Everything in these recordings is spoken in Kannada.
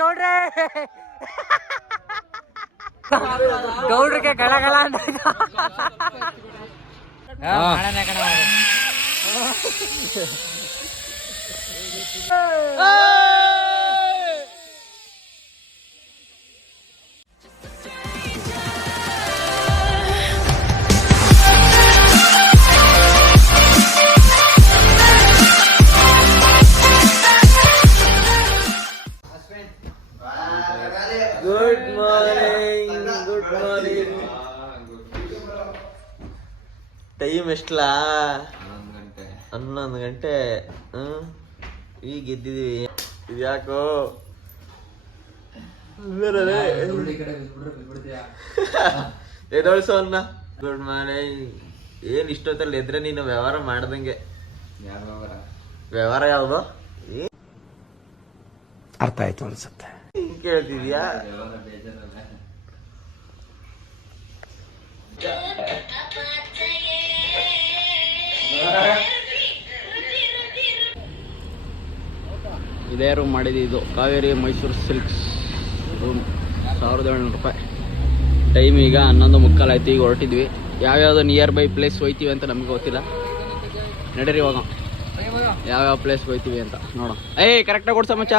ಗೌಡ್ರೆ ಗೌಡ್ರಿಗೆ ಗಳಗಳ ಅಂತ good morning good morning. Time ಎಷ್ಟಲಾ? 11 ಗಂಟೆ. ಈಗ ಎದ್ದಿದೀವಿ. ಇದ್ಯಾಕೋ ಎದೊಳ್ಸೋ ಅನ್ನ. Good morning. ಏನ್ ಇಷ್ಟೊತ್ತಲ್ಲಿ ಎದ್ರೆ ನೀನು ವ್ಯವಹಾರ ಮಾಡ್ದಂಗೆ. ವ್ಯವಹಾರ ಯಾವ್ದು ಅರ್ಥ ಆಯ್ತು ಅನ್ಸುತ್ತೆ. ಹಿಂಗ್ ಕೇಳ್ತಿದ್ಯಾ? ಇದೇ ರೂಮ್ ಮಾಡಿದ್ದು. ಇದು ಕಾವೇರಿ ಮೈಸೂರು ಸಿಲ್ಕ್ಸ್ ರೂಮ್, 1700 ರೂಪಾಯಿ. ಟೈಮ್ ಈಗ 11:15 ಆಯ್ತು. ಈಗ ಹೊರಟಿದ್ವಿ. ಯಾವ್ಯಾವ್ದು ನಿಯರ್ ಬೈ ಪ್ಲೇಸ್ ಹೋಯ್ತೀವಿ ಅಂತ ನಮ್ಗೆ ಗೊತ್ತಿಲ್ಲ. ನಡೀರಿ ಹೋಗೋಣ ಯಾವ್ಯಾವ ಪ್ಲೇಸ್ ಹೋಯ್ತೀವಿ ಅಂತ ನೋಡೋಣ. ಕರೆಕ್ಟಾಗಿ ಕೊಡ್ಸ ಮಚ್ಚ,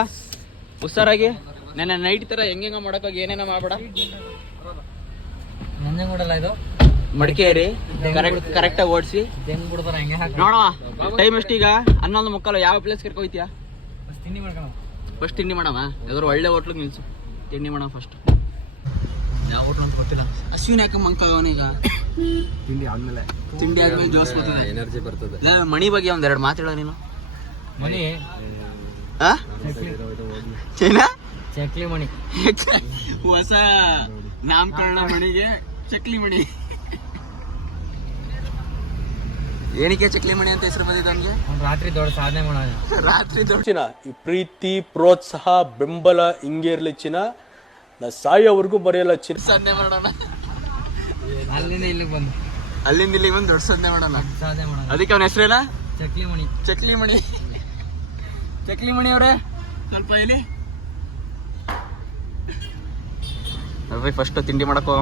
ಹುಷಾರಾಗಿ. ನೆನ್ನೆ ನೈಟ್ ತರ ಹೆಂಗ ಮಾಡಕ್ಕಾಗಿ ಏನೇನ ಮಾಡ್ಬೇಡ. ಮಡಿಕೇರಿ ಕರೆಕ್ಟಾಗಿ ಓಡಿಸಿ ನೋಡುವ. ಟೈಮ್ ಎಷ್ಟೀಗ? 11:15. ಯಾವ ಪ್ಲೇಸ್ ಕರ್ಕೊ ಹೋಯ್ತೀಯಾ? ಫಸ್ಟ್ ತಿಂಡಿ ಮಾಡಮ್ಮ. ಯಾವ್ದಾದ್ರು ಒಳ್ಳೆ ಹೋಟ್ಲಿಗೆ ನಿಲ್ಸು, ತಿಂಡಿ ಮಾಡೋಣ ಫಸ್ಟ್. ಯಾವ ಹೋಟ್ಲು ಅಂತ ಗೊತ್ತಿಲ್ಲ. ಅಶ್ವಿನ್ ಯಾಕೆ ಮಂಕವನೀಗ? ತಿಂಡಿ ಆದ್ಮೇಲೆ ಜೋಸ್ ಬರ್ತದೆ, ಎನರ್ಜಿ ಬರ್ತದೆ. ಮಣಿ ಬಗ್ಗೆ ಒಂದೆರಡು ಮಾತು ಹೇಳ ನೀನು. ಮಣಿ ಚೈನಾ ಚಕ್ಲಿ ಮಣಿ, ಹೊಸ ನಾಮಕರಣ ಮಣಿಗೆ ಚಕ್ಲಿ ಮಣಿ. ಏನಕ್ಕೆ ಚಕ್ಲಿ ಮಣಿ ಅಂತ ಹೆಸರು ಬಂದಿದೆ ನಮ್ಗೆ? ರಾತ್ರಿ ದೊಡ್ಡ ಸಾಧನೆ ಮಾಡೋಣ. ರಾತ್ರಿ ದೊಡ್ಡ ಈ ಪ್ರೀತಿ ಪ್ರೋತ್ಸಾಹ ಬೆಂಬಲ ಹಿಂಗೆ ಇರ್ಲಿ ಚಿನ್ನ. ನಾ ಸಾಯೋವರೆಗೂ ಬರೆಯಲ್ಲ ಚಿನ್ನ. ಸಾಧನೆ ಮಾಡೋಣ. ಅಲ್ಲಿಂದ ಇಲ್ಲಿಗೆ ಬಂದು ದೊಡ್ಡ ಸಾಧನೆ ಮಾಡೋಣ. ಅದಕ್ಕೆ ಅವನ ಹೆಸರೇನ? ಚಕ್ಲಿ ಮಣಿ. ಚಕ್ಲಿ ಮಣಿ. ಚಕ್ಲಿ ಮಣಿ ಅವರೇ ಸ್ವಲ್ಪ ಇಲ್ಲಿ ಫಸ್ಟ್ ತಿಂಡಿ ಮಾಡಕ್ಕೋ.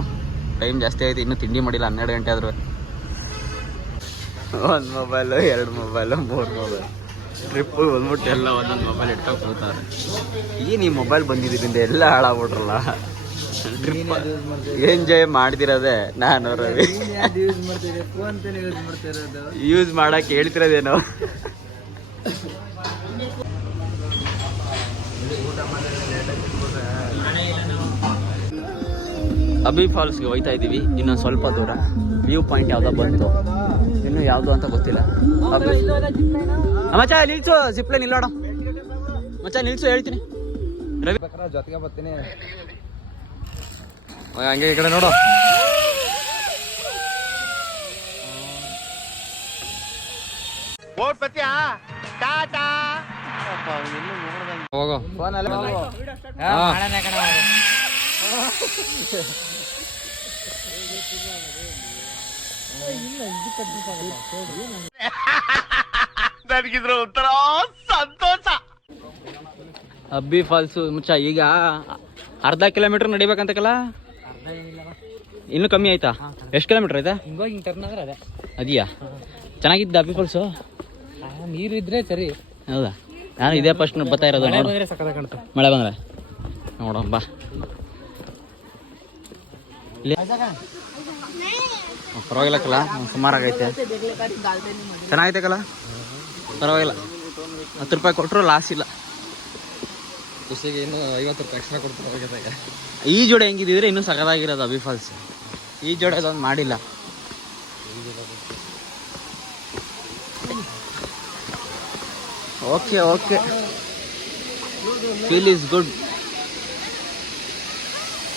ಟೈಮ್ ಜಾಸ್ತಿ ಆಯ್ತು, ಇನ್ನೂ ತಿಂಡಿ ಮಾಡಿಲ್ಲ. 12 ಗಂಟೆ ಆದ್ರೂ. 1 ಮೊಬೈಲು 2 ಮೊಬೈಲು 3 ಮೊಬೈಲ್ ಟ್ರಿಪ್ ಬಂದ್ಬಿಟ್ಟು ಎಲ್ಲ ಒಂದೊಂದು ಮೊಬೈಲ್ ಇಟ್ಕೊಂಡು ಕೂತಾರೆ. ಏನು ಈ ಮೊಬೈಲ್ ಬಂದಿದ್ದರಿಂದ ಎಲ್ಲ ಹಾಳಾಗ್ಬಿಟ್ರಲ್ಲ. ಟ್ರಿಪ್ ಎಂಜಾಯ್ ಮಾಡ್ತಿರೋದೆ ನಾನು ರವಿ. ಯೂಸ್ ಮಾಡಕ್ಕೆ ಹೇಳ್ತಿರೋದೇನೋ. ಅಬಿ ಫಾಲ್ಸ್ಗೆ ಹೋಯ್ತಾ ಇದ್ದೀವಿ. ಇನ್ನೊಂದು ಸ್ವಲ್ಪ ದೂರ. ವ್ಯೂ ಪಾಯಿಂಟ್ ಯಾವುದೋ ಬಂತು, ಇನ್ನು ಯಾವುದು ಅಂತ ಗೊತ್ತಿಲ್ಲ. ಮಚ್ಚ ನಿಲ್ಸು, ಜಿಪ್ಲೈನ್ ನಿಲ್ಲೋಣ ಮಚ್ಚ, ನಿಲ್ಸು ಹೇಳ್ತೀನಿ. ರವಿ ಜೊತೆಗೆ ಬರ್ತೀನಿ. ಹಂಗೆ ಈ ಕಡೆ ನೋಡು. ಹೋಗೋ ನನಗಿದ್ರ ಒಂಥರ ಸಂತೋಷ. ಅಬ್ಬಿ ಫಾಲ್ಸು ಮುಚ್ಚ. ಈಗ ಅರ್ಧ ಕಿಲೋಮೀಟರ್ ನಡಿಬೇಕಂತಕಲ್ಲ. ಇನ್ನೂ ಕಮ್ಮಿ ಆಯ್ತಾ? ಎಷ್ಟು ಕಿಲೋಮೀಟರ್ ಆಯ್ತಾ? ಅದೆಯಾ? ಚೆನ್ನಾಗಿದ್ದ ಅಬ್ಬಿ ಫಾಲ್ಸು? ನೀರು ಇದ್ರೆ ಸರಿ. ಹೌದಾ? ನಾನು ಇದೇ ಫಸ್ಟ್ ಬರ್ತಾ ಇರೋದು. ಮಳೆ ಬಂದ್ರೆ ನೋಡೋಣ ಬಾ. ಪರವಾಗಿಲ್ಲಕ್ಕಲ್ಲ, ಸುಮಾರಾಗೈತೆ. ಚೆನ್ನಾಗೈತೆಕಲ್ಲ, ಪರವಾಗಿಲ್ಲ. 10 ರೂಪಾಯಿ ಕೊಟ್ಟರು ಲಾಸ್ ಇಲ್ಲ. ಖುಷಿಗೆ ಇನ್ನೂ 50 ರೂಪಾಯಿ ಎಕ್ಸ್ಟ್ರಾ ಕೊಡ್ತಾರೆ. ಈ ಜೋಡಿ ಹೆಂಗಿದ್ರೆ ಇನ್ನೂ ಸಗದಾಗಿರೋದು ಅಬಿ ಫಾಲ್ಸ್. ಈ ಜೋಡಿ ಅದೊಂದು ಮಾಡಿಲ್ಲ. Okay okay, feel is good.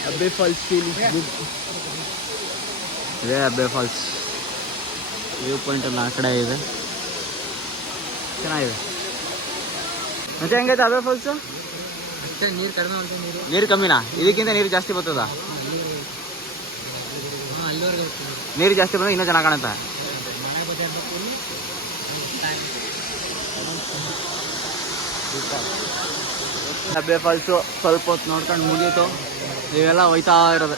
Abbey Falls feel is good. ಇದೇ ಅಬ್ಬೆ ಫಾಲ್ಸ್. ವ್ಯೂ ಪಾಯಿಂಟ್ ಎಲ್ಲ ಆ ಕಡೆ ಇದೆ, ಚೆನ್ನಾಗಿದೆ. ಮತ್ತೆ ಹೆಂಗೈತೆ ಅಬ್ಬೆ ಫಾಲ್ಸು? ನೀರು ಕಡಿಮೆ, ನೀರು ಕಮ್ಮಿನಾ? ಇದಕ್ಕಿಂತ ನೀರು ಜಾಸ್ತಿ ಬರ್ತದ? ನೀರು ಜಾಸ್ತಿ ಬಂದ್ರೆ ಇನ್ನೂ ಚೆನ್ನಾಗಿ ಕಾಣುತ್ತೆ. ಹೆಬ್ಬೆ ಫಾಲ್ಸು ಸ್ವಲ್ಪ ಹೊತ್ತು ನೋಡ್ಕೊಂಡು ಮುಗೀತು. ನೀವೆಲ್ಲ ಹೋಯ್ತಾ ಇರೋದು.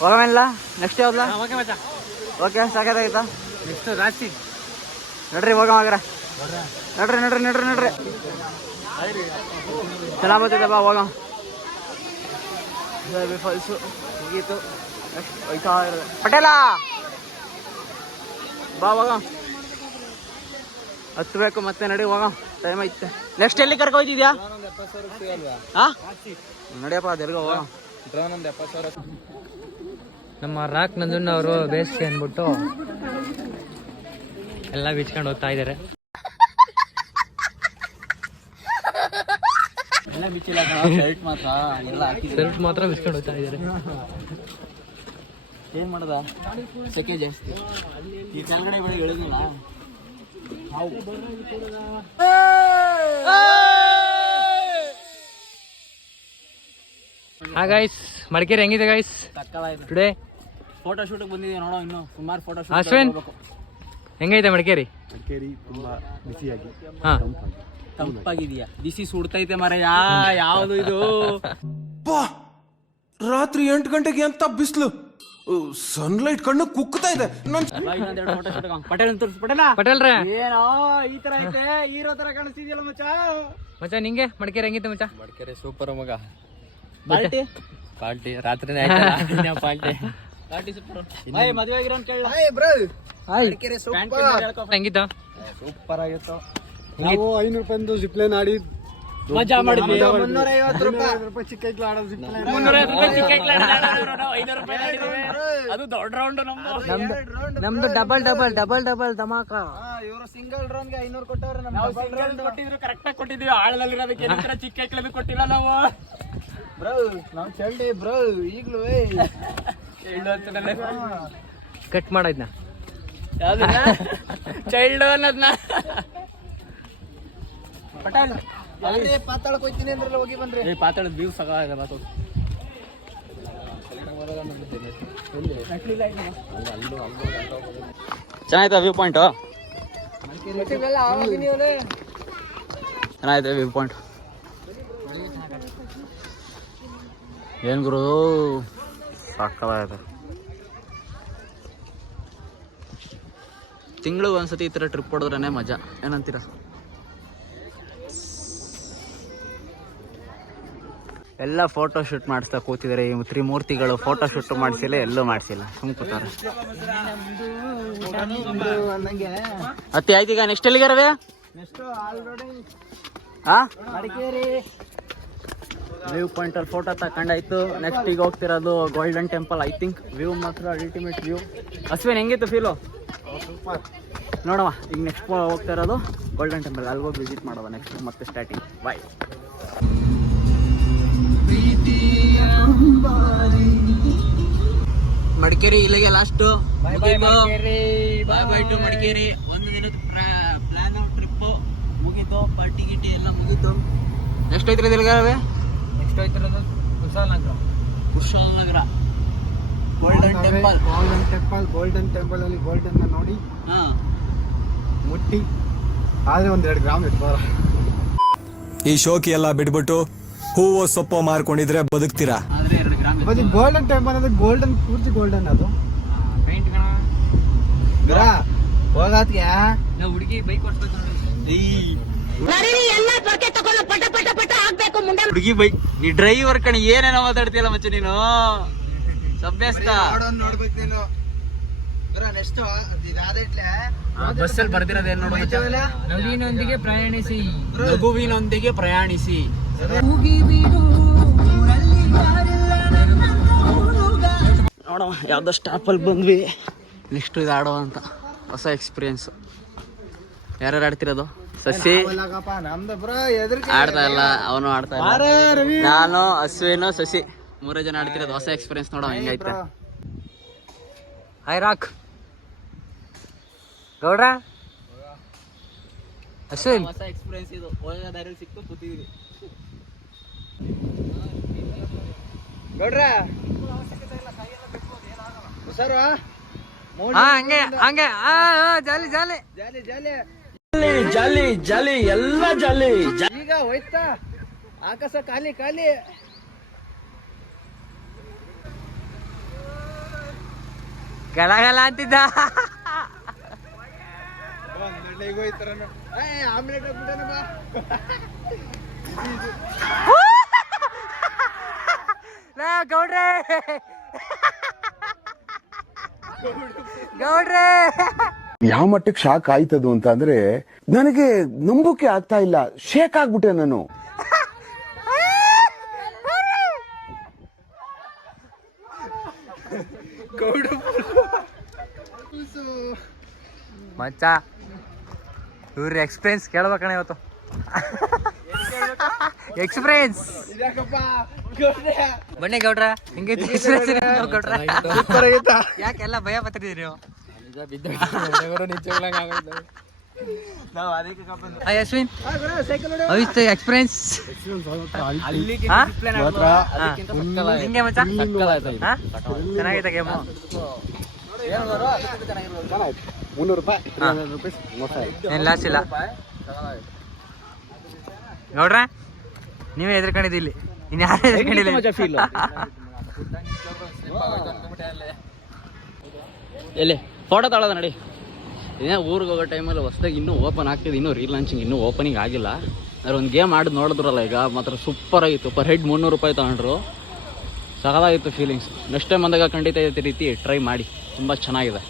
ಹೋಗಲ್ಲ ನೆಕ್ಸ್ಟ್ ಯಾವ್ದಲ್ಲ? ಓಕೆ ಸಾಕಾಯ್ತಾ? ನೆಕ್ಸ್ಟ್ ರಾಶಿ ನಡ್ರಿ ಹೋಗ ಮಗ್ರ. ನಡ್ರಿ ನಡ್ರಿ ನಡ್ರಿ ನಡ್ರಿ ಚೆನ್ನಾಗಿ ಬರ್ತಿದೆ ಬಾ ಹೋಗ. ಹೆಬ್ಬೆ ಫಾಲ್ಸು ಮುಗೀತು. ನೆಕ್ಸ್ಟ್ ಹೋಯ್ತಾ ಇರೋದು. ಪಟೇಲ ಬಾ ಹೋಗ. ಹತ್ಬೇಕು ಮತ್ತೆ ನಡಿ ಹೋಗ. ಟೈಮ್ ಐತೆ. ನೆಕ್ಸ್ಟ್ ಎಲ್ಲಿ ಕರ್ಕೊ ಹೋಯ್ತಿದ್ಯಾ? ಹಾಂ ನಡಿಯಪ್ಪ ಅದೆಲ್ಗ ಹೋಗ. ನಮ್ಮ ರಾಕ್ ನಂಜುಣ್ಣ ಅವರು ಬೇಸಿಗೆ ಅಂದ್ಬಿಟ್ಟು ಎಲ್ಲ ಬಿಚ್ಕೊಂಡು ಹೋಗ್ತಾ ಇದ್ದಾರೆ. ಎಲ್ಲ ಬಿಚ್ಚಿಲ್ಲ ಶರ್ಟ್ ಮಾತ್ರ ಎಲ್ಲ ಹಾಕಿದ್ರು. ಶರ್ಟ್ ಮಾತ್ರ ಬಿಚ್ಕೊಂಡು ಹೋಗ್ತಾ ಇದ್ದಾರೆ. ಏನ್ ಮಾಡದ ಸೆಕೆ ಜಾಸ್ತಿ. ಈ ಕೆಳಗಡೆ ಬೆಳಗ್ಗೆ ಹೇಳಿದ್ನಲ್ಲ ಹಾ ಗೈಸ್, ಮಡಿಕೇರಿ ಹೆಂಗಿದೆ ಗೈಸ್ ಟುಡೇ? ಫೋಟೋ ಶೂಟ್ ಬಂದಿದೆ ನೋಡೋ. ಇನ್ನು ಸುಮಾರು ಫೋಟೋ ಅಶ್ವಿನ್ ಹೆಂಗೈತೆ ಮಡಿಕೇರಿ? ತುಂಬಾ ಬಿಸಿಯಾಗಿ ಹಾ ತಂಪಾಗಿದೆಯಾ? ಬಿಸಿ ಸುಡ್ತೈತೆ ಮರ. ಯಾವುದು ಇದು? ರಾತ್ರಿ 8 ಗಂಟೆಗೆ ಅಂತ ಬಿಸಿಲು, ಸನ್ಲೈಟ್ ಕಣ್ಣು ಕುಕ್ತಾ ಇದೆ. ಪಟೇಲ್ ಅಂತ ಪಟೇಲ ಪಟೇಲ್ರೆ ಏನೋ ಈ ತರ ಐತೆ, ಹೀರೋ ತರ ಕಾಣಿಸ್ತಿದ್ಯಲ್ಲ ಮಚ್ಚ. ನಿಂಗೆ ಮಡಿಕೇರಿ ಹೆಂಗಿತ್ತು ಮಚ್ಚ? ಮಡಿಕೇರಿ ಸೂಪರ್ ಮಗ. ಪಾರ್ಟಿ ಪಾರ್ಟಿ ರಾತ್ರಿನೇ ಆಯ್ತಲ್ಲ ಪಾರ್ಟಿ. ಮದುವೆ ಆಗಿರೋ ಕೇಳ. ಹೆಂಗಿತ್ತು? ಸೂಪರ್ ಆಗಿತ್ತು. ನಾವು 500 ರೂಪಾಯಿ ಜಿಪ್ಲೈನ್ ಆಡಿ ಮಜಾ ಮಾಡಿದ್ವಿ. 350 ರೂಪಾಯಿ ಚಿಕ್ಕ ಐಕ್ಲ ಆಡೋದು ಜಿಪ್ಲೈನ್. 500 ರೂಪಾಯಿ ಅದು ದೊಡ್ಡ ರೌಂಡ್. ನಮ್ದು double double double double dhamaka. ಇವರು ಸಿಂಗಲ್ ರೌಂಡ್ ಗೆ 500 ಕೊಟ್ಟವ್ರೆ. ನಾವು ಸಿಂಗಲ್ ಕೊಟ್ಟಿದ್ರು ಕರೆಕ್ಟ್ ಆಗಿ ಕೊಟ್ಟಿದ್ವಿ. ಆಳದಲ್ಲಿರೋದಕ್ಕೆ ಚಿಕ್ಕ ಐಕ್ಲದು ಕೊಟ್ಟಿಲ್ಲ ನಾವು. ಬ್ರೋ ನಾವು ಚಲ್ಡಿ ಬ್ರೋ ಈಗ್ಲೂ ಕಟ್ ಮಾಡೈದ್ನ ಚೈಲ್ಡ್ ಅನ್ನೋದ್ನ. ಪಟೇಲ್ ಪಾತಾಳಕ್ ಹೋಗ್ತೀನಿ ಅಂದ್ರಲ್ಲ, ಹೋಗಿ ಬಂದ್ರಿ. ಪಾತಾಳದ ವ್ಯೂ ಸಗ ಇದೆ. ಚೆನ್ನಾಯ್ತಾ ವ್ಯೂ ಪಾಯಿಂಟ್? ಚೆನ್ನಾಗಿದೆ ವ್ಯೂ ಪಾಯಿಂಟ್. ಏನ್ ಗುರು ಸಾಕಾಗಿದೆ. ತಿಂಗಳಿಗೆ ಒಂದ್ಸತಿ ಈ ಥರ ಟ್ರಿಪ್ ಹೊಡೆದ್ರೇ ಮಜಾ. ಏನಂತೀರ? ಎಲ್ಲ ಫೋಟೋ ಶೂಟ್ ಮಾಡಿಸ್ತಾ ಕೂತಿದ್ದಾರೆ. ಈ ತ್ರಿಮೂರ್ತಿಗಳು ಫೋಟೋ ಶೂಟ್ ಮಾಡಿಸಿಲ್ಲ, ಎಲ್ಲೂ ಮಾಡಿಸಿಲ್ಲ, ಸುಮ್ ಕೂತಾರೆ. ಅತ್ತೆ ಆಯ್ತು. ಈಗ ನೆಕ್ಸ್ಟ್ ಎಲ್ಲಿಗಾರವೆ? ವ್ಯೂ ಪಾಯಿಂಟ್ ಅಲ್ಲಿ ಫೋಟೋ ತಕೊಂಡಾಯ್ತು. ನೆಕ್ಸ್ಟ್ ಈಗ ಹೋಗ್ತಿರೋದು golden temple. I think view ಮಾತ್ರ ಅಲ್ಟಿಮೇಟ್ ವ್ಯೂ. ಅಶ್ವಿನ್ ಹೆಂಗಿತ್ತು ಫೀಲು? ನೋಡವ. ಈಗ ನೆಕ್ಸ್ಟ್ ಹೋಗ್ತಾ ಇರೋದು ಗೋಲ್ಡನ್ ಟೆಂಪಲ್. ಅಲ್ಗೋಗಿ ವಿಸಿಟ್ ಮಾಡೋದು ನೆಕ್ಸ್ಟ್ ಮತ್ತೆ ಸ್ಟಾರ್ಟಿಂಗ್. ಬಾಯ್. ಮಡಿಕೇರಿ ಇಲ್ಲಿಗೆ last. Bye bye to Madikeri. ಒಂದು ದಿನದ ಪ್ಲಾನ್ ಟ್ರಿಪ್ ಮುಗೀತು. ಪಾರ್ಟಿ ಗಿಟಿ ಎಲ್ಲ ಮುಗೀತು. ಎಷ್ಟು ಐತ್ರಿ ದಿಲ್ಗಾರವೇ? ನೆಕ್ಸ್ಟ್ ಹೋಯ್ತಿರೋದು Kushalnagar golden temple. Golden temple ಅಲ್ಲಿ ಗೋಲ್ಡನ್ ನೋಡಿ ಹಾ ಮುಟ್ಟಿ ಆದ್ರೆ 1-2 ಗ್ರಾಮ್ ಇಟ್ಕೋರ. ಈ ಶೋಕಿ ಎಲ್ಲ ಬಿಟ್ಬಿಟ್ಟು ಹೂವು ಸೊಪ್ಪು ಮಾರ್ಕೊಂಡಿದ್ರೆ ಬದುಕ್ತೀರಾ? ಆದ್ರೆ 2 ಗ್ರಾಮ್. ಗೋಲ್ಡನ್ ಟೆಂಪಲ್ ಅಂದ್ರೆ ಗೋಲ್ಡನ್, ಪೂರ್ತಿ ಗೋಲ್ಡನ್ ಅದು. ಪೇಂಟ್ ಹೋಗಾತ್ಗೆ ನಾವು ಹುಡುಗಿ ಬೈಕ್ ಓಡಿಸ್ಬೇಕು ನೋಡಿ. ಹುಡುಗಿ ಬೈಕ್. ನೀ ಡ್ರೈವರ್ ಕಣಿ, ಏನೇನೋ ಮಾತಾಡ್ತೀಯಲ್ಲ ಮಚ್ಚ ನೀನು. ಸಭ್ಯಸ್ತ ನೋಡ್ಬೇಕು ನೀನು. ನೆಕ್ಸ್ಟ್ ಬಸ್ಸಲ್ಲಿ ಬರ್ದಿರೋದೇನ್ ನೋಡು ಮಚ್ಚ. ನವೀನೊಂದಿಗೆ ಪ್ರಯಾಣಿಸಿ. ರಘುವಿನೊಂದಿಗೆ ಪ್ರಯಾಣಿಸಿ. ನೋಡವ ಯಾವ್ದೋ ಸ್ಟಾಪಲ್ಲಿ ಬಂದ್ವಿ. ನೆಕ್ಸ್ಟ್ ಇದು ಆಡೋ ಅಂತ ಹೊಸ ಎಕ್ಸ್ಪೀರಿಯನ್ಸ್. ಯಾರ್ಯಾರು ಆಡ್ತಿರೋದು? ಸಸಿ ಆಡ್ತಾ ಇಲ್ಲ, ಅವನು ಆಡ್ತಾ ಇಲ್ಲ, ನಾನು ಅಶ್ವಿನು ಶಶಿ 3 ಜನ ಆಡ್ತಿರೋದು. ಹೊಸ ಎಕ್ಸ್ಪೀರಿಯನ್ಸ್ ನೋಡೋ ಹೆಂಗೈತೆ. ಹಾಯ್ ರಾಕ್ ಗೌಡ್ರ. ಅಶ್ವಿನ್ ಹೊಸ ಎಕ್ಸ್ಪೀರಿಯನ್ಸ್ ಇದು. ಹೋಗೋ ದಾರಿಯಲ್ಲಿ ಸಿಕ್ತು ಕೂತಿದ್ವಿ. ಗೌಡ್ರ ಸರ್ ಹಂಗೆ ಹಂಗೆ ಜಾಲಿ ಜಾಲಿ ಜಾಲಿ ಜಾಲಿ. ಜಾಲಿ ಜಾಲಿ ಎಲ್ಲ ಜಾಲಿ. ಈಗ ಹೋಯ್ತಾ ಆಕಾಶ ಖಾಲಿ ಖಾಲಿ. ಗಲಗಲ ಅಂತಿದ್ದ. ಗೌಡ್ರೆ ಗೌಡ್ರೆ ಯಾವ ಮಟ್ಟಕ್ಕೆ ಶಾಕ್ ಆಯ್ತದು ಅಂತ ಅಂದ್ರೆ ನನಗೆ ನಂಬೋಕೆ ಆಗ್ತಾ ಇಲ್ಲ. ಶೇಕ್ ಆಗ್ಬಿಟ್ಟೆ ನಾನು. ಮಚ್ಚ ಇವ್ರ ಎಕ್ಸ್ಪೀರಿಯನ್ಸ್ ಕೇಳ್ಬೇಕಣ ಇವತ್ತು. ಎಕ್ಸ್ಪೀರಿಯನ್ಸ್ ಬನ್ನಿ ಗೌಡ್ರ. ಹಿಂಗೈತಿ ಗೌಡ್ರ? ಯಾಕೆಲ್ಲ ಭಯ ಪತ್ತಿದ್ರಿ ನೀವು? ಅಶ್ವಿನ್ ಎಕ್ಸ್ಪೀರಿಯನ್ಸ್ ಹಿಂಗೆ ಮಚ್ಚ ಚೆನ್ನಾಗೈತೆ ಗೇಮು. 300 ರೂಪಾಯಿ ಏನ್ ಲಾಸ್ ಇಲ್ಲ ನೋಡ್ರ. ನೀವೇ ಎದ್ರಕೊಂಡಿದ್ದಿ ಇಲ್ಲಿ, ಇನ್ಯಾರು ಎದ್ರಕೊಂಡಿಲ್ಲ. ಎಲ್ಲಿ ಫೋಟೋ ತಗೊಳ್ಳೋದ ನಡಿ. ಇದೇ ಊರಿಗೆ ಹೋಗೋ ಟೈಮಲ್ಲಿ ಹೊಸದಾಗಿ ಇನ್ನೂ ಓಪನ್ ಆಗ್ತಿದೆ, ಇನ್ನೂ ರೀಲಾಂಚಿಂಗ್ ಇನ್ನೂ ಓಪನಿಂಗ್ ಆಗಿಲ್ಲ. ಅದ್ರ ಒಂದು ಗೇಮ್ ಆಡಿ ನೋಡಿದ್ರಲ್ಲ ಈಗ, ಮಾತ್ರ ಸೂಪರ್ ಆಗಿತ್ತು. ಪರ್ ಹೆಡ್ 300 ರೂಪಾಯಿ ತಗೊಂಡ್ರು. ಸಗದಾಗಿತ್ತು ಫೀಲಿಂಗ್ಸ್. ನೆಕ್ಸ್ಟ್ ಟೈಮ್ ಬಂದಾಗ ಖಂಡಿತ ಇದೇ ರೀತಿ ಟ್ರೈ ಮಾಡಿ, ತುಂಬ ಚೆನ್ನಾಗಿದೆ.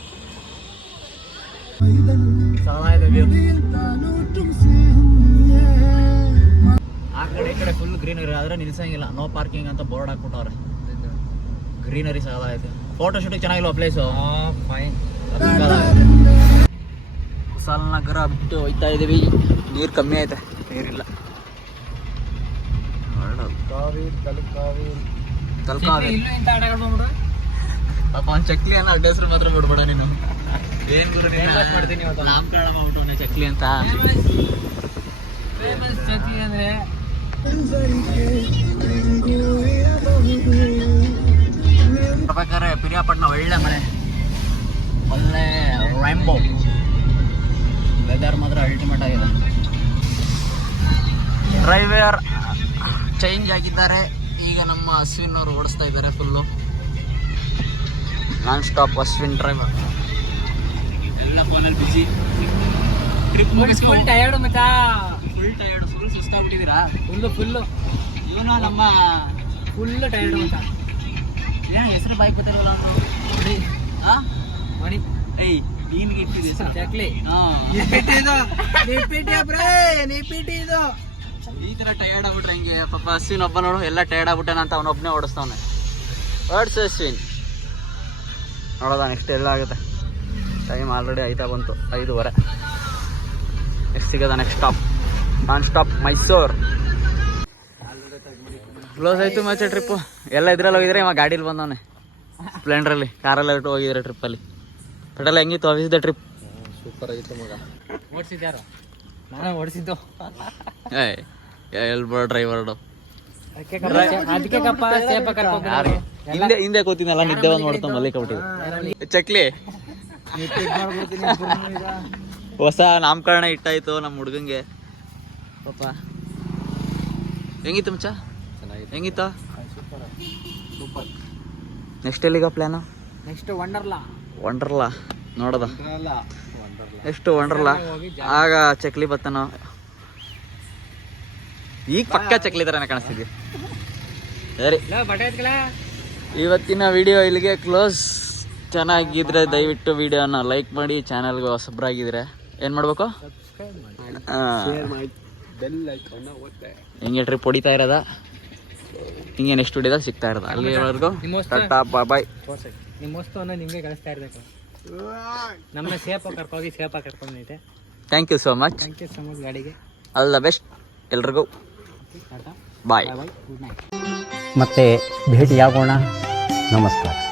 ಆ ಕಡೆ ಈ ಕಡೆ ಫುಲ್ ಗ್ರೀನರಿ, ಆದರೆ ನಿಲ್ಸಂಗಿಲ್ಲ. ನೋ ಪಾರ್ಕಿಂಗ್ ಅಂತ ಬೋರ್ಡ್ ಹಾಕ್ಬಿಟ್ಟವ್ರೆ. ಗ್ರೀನರಿ ಸಗದಾಗೈತೆ. ಫೋಟೋ ಶೂಟಿಂಗ್ ಚೆನ್ನಾಗಿಲ್ವ ಪ್ಲೇಸು? ಫೈನ್. ಕುಶಾಲನಗರ ಬಿಟ್ಟು ಹೋಯ್ತಾ ಇದೀವಿ. ನೀರು ಕಮ್ಮಿ ಐತೆ, ನೀರಿಲ್ಲ. ಪಾಪ ಅವ್ನು ಚಕ್ಲಿ ಅನ್ನೋ ಅಡ್ಡ ಹೆಸರು ಮಾತ್ರ ಬಿಡ್ಬೇಡ ನೀನು. ಏನ್ ಗುರು ನಾಮಕರಣ ಮಾಡ್ಬಿಟ್ಟು ಚಕ್ಲಿ ಅಂತ. ಚಕ್ಲಿ ಅಂದ್ರೆ ಪ್ರಕಾರ ಪಿರಿಯಾಪಟ್ಟಣ ಒಳ್ಳೆ ಮನೆ, ಒಳ್ಳೆ ರೈಂಬೋ ವೆದರ್ ಮಾತ್ರ ಅಲ್ಟಿಮೇಟ್ ಆಗಿದೆ. ಡ್ರೈವರ್ ಚೇಂಜ್ ಆಗಿದ್ದಾರೆ. ಈಗ ನಮ್ಮ ಅಶ್ವಿನ್ ಅವರು ಓಡಿಸ್ತಾ ಇದ್ದಾರೆ full non stop. Ashwin driver ಎಲ್ಲ ಫೋನಲ್ಲಿ ಬಿಸಿ. ಟ್ರಿಪ್ ಫುಲ್ ಟಯರ್ಡ್ ಮಚ್ಚಾ, ಫುಲ್ ಟಯರ್ಡ್, ಫುಲ್ ಸುಸ್ತಾಗ್ಬಿಟ್ಟಿದ್ದೀರಾ? ಫುಲ್ಲು ಇವನು ನಮ್ಮ ಫುಲ್ ಟಯರ್ಡ್ ಮಚ್ಚಾ. ಏನು ಹೆಸರು ಬಾಯ್ಕ್ ಬರ್ತಾರಲ್ಲ ನೋಡಿ. ಮಣಿ ಏಯ್ ನೀನ್ಗೆ ಇಟ್ಟಿದೆ ಚಕ್ಲಿ. ಈ ತರ ಟಯರ್ಡ್ ಆಗ್ಬಿಟ್ರೆ ಹಿಂಗೆ. ಪಾಪ ಅಶ್ವಿನ್ ಒಬ್ಬ ನೋಡು, ಎಲ್ಲ ಟಯರ್ಡ್ ಆಗ್ಬಿಟ್ಟಾನ ಅಂತ ಅವನೊಬ್ಬನೇ ಓಡಿಸ್ತಾವನೆ. ಓಡಿಸು ಅಶ್ವಿನ್. ನೋಡೋದ ನೆಕ್ಸ್ಟ್ ಎಲ್ಲ ಆಗುತ್ತೆ. ಟೈಮ್ ಆಲ್ರೆಡಿ ಆಯ್ತಾ ಬಂತು, 5:15. ಎಷ್ಟು ಸಿಗೋದ next stop? Non stop Mysuru. Close ಆಯ್ತು ಮಚ್ಚ ಟ್ರಿಪ್ಪು. ಎಲ್ಲ ಇದ್ರಲ್ಲಿ ಹೋಗಿದ್ರೆ ಇವಾಗ ಗಾಡೀಲಿ ಬಂದವನೆ, ಸ್ಪ್ಲೆಂಡ್ರಲ್ಲಿ, ಕಾರಲ್ಲಿ ಬಿಟ್ಟು ಹೋಗಿದ್ರೆ ಟ್ರಿಪ್ಪಲ್ಲಿ. ಪೆಟ್ರೋಲ್ ಹೆಂಗಿತ್ತು ಆಫೀಸ್ದ ಟ್ರಿಪ್? ಸೂಪರ್ ಆಗಿತ್ತು ಮಗ. ಓಡಿಸಿದ್ಯಾರು? ನಾನೇ ಓಡಿಸಿದ್ದು. ಎಲ್ಬೋ ಡ್ರೈವರ್ಡು ಅದಕ್ಕೆ ಕಪ್ಪ ಸೇಫ್ ಕರ್ಕೊಂಡು ಹಿಂದೆ ಕೂತಿನಲ್ಲ, ನಿದ್ದೆ ಬಂದು ಮಾಡ್ತಾ ಮಲ್ಲಿಕ ಬಿಟ್ಟಿದ್ದು. ಚಕ್ಲಿ ಹೊಸ ನಾಮಕರಣ ಇಟ್ಟಾಯ್ತು ನಮ್ಮ ಹುಡುಗಂಗೆ. ಪಾಪ ಹೆಂಗಿತ್ತು ಮಚ್ಚ? ಹೆಂಗಿತ್ತ? ಸೂಪರ್. ನೆಕ್ಸ್ಟ್ ಎಲ್ಲಿಗ ಪ್ಲ್ಯಾನು? ನೆಕ್ಸ್ಟ್ ವಂಡರ್ಲಾ. ವಂಡರ್ಲಾ ನೋಡೋದ? ಎಷ್ಟು ವಂಡರ್ಲಾ? ಆಗ ಚಕ್ಲಿ ಬತ್ತನ. ಈಗ ಪಕ್ಕ ಚಕ್ಲಿ ಥರನೇ ಕಾಣಿಸ್ತಿದ್ವಿ. ಸರಿ, ಇವತ್ತಿನ ವಿಡಿಯೋ ಇಲ್ಲಿಗೆ ಕ್ಲೋಸ್. ಚೆನ್ನಾಗಿದ್ರೆ ದಯವಿಟ್ಟು ವಿಡಿಯೋನ ಲೈಕ್ ಮಾಡಿ, ಚಾನಲ್ಗೆ ಹೊಸಬ್ರಾಗಿದ್ರೆ ಏನು ಮಾಡಬೇಕು? ಹಿಂಗೆ ಟ್ರಿಪ್ ಹೊಡಿತಾ ಇರೋದ, ಹಿಂಗೆ ನೆಕ್ಸ್ಟ್ ವಿಡಿಯೋದಾಗ ಸಿಗ್ತಾ ಇರೋದ. ಅಲ್ಲಿವರೆಗೂ ಟಾಟಾ ಬಾಯ್. ನಿಮ್ಮ ವಸ್ತುವನ್ನು ನಿಮಗೆ ಕಳಿಸ್ತಾ ಇರಬೇಕು. ನಮ್ಮ ಸೇಫ್ ಕರ್ಕೋಗಿ ಸೇಫ್ ಕರ್ಕೊಂಡೈತೆ. Thank you so much. Thank you so much. ಗಾಡಿಗೆ ಆಲ್ ದ ಬೆಸ್ಟ್ ಎಲ್ರಿಗೂ. ಬಾಯ್. Good night. ಮತ್ತೆ ಭೇಟಿಯಾಗೋಣ. ನಮಸ್ಕಾರ.